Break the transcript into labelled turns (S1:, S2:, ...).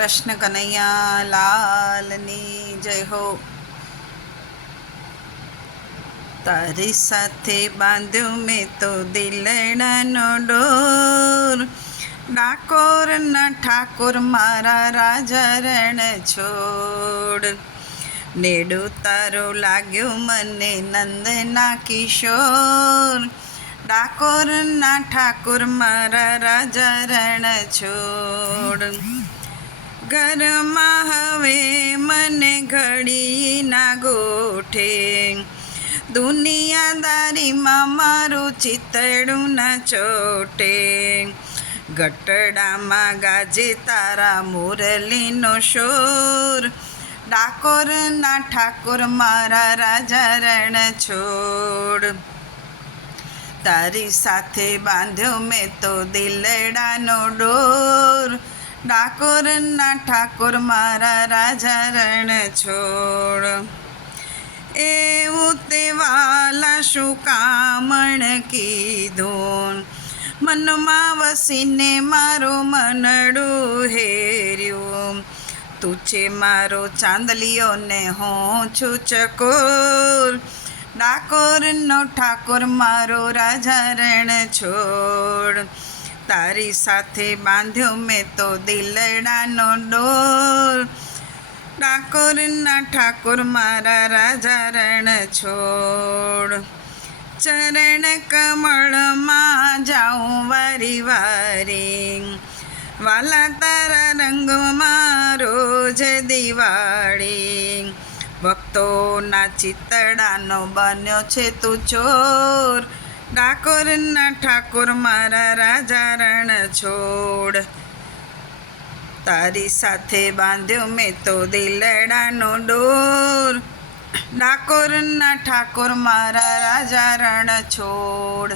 S1: કૃષ્ણ કનૈયા લાલની જય હો. તારી સાથે બાંધ્યો મેં તો દિલડાનો ડોર. ડાકોરના ઠાકોર મારા રાજા રણ છોડ. નેડો તારો લાગ્યો મને નંદના કિશોર. ડાકોરના ઠાકોર મારા રાજા રણ છોડ. ઘરમાં હવે મને ઘડી ના ગોઠે. દુનિયાદારીમાં મારું ચિતડું ના ચોટે. ગટડામાં ગાજે તારા મુરલીનો શોર. ડાકોરના ઠાકોર મારા રાજા રણ છોડ તારી સાથે બાંધ્યો મેં તો દિલડાનો ડોર. ડાકોરના ઠાકોર મારા રાજા રણ છોડ એવું તે વાલા શું કામણ કીધું? મનમાં વસીને મારો મનડું હેર્યું. તું છે મારો ચાંદલીઓ ને હું છું ચકોર. ડાકોરનો ઠાકોર મારો રાજા રણ છોડ તારી સાથે બાંધ્યો મેં તો દિલડાનો ડોર. ડાકોરના ઠાકોર મારા રાજા રણ છોડ. ચરણ કમળમાં જાઉં વારી વારી. વાલા તારા રંગમાં રોજ દિવાળી. ભક્તોના ચિતડાનો બન્યો છે તું ચોર. ડાકોરના ઠાકોર મારા રાજા રણ છોડ તારી સાથે બાંધ્યો મેં તો દિલડાનો ડોર. ડાકોરના ઠાકોર મારા રાજા રણ છોડ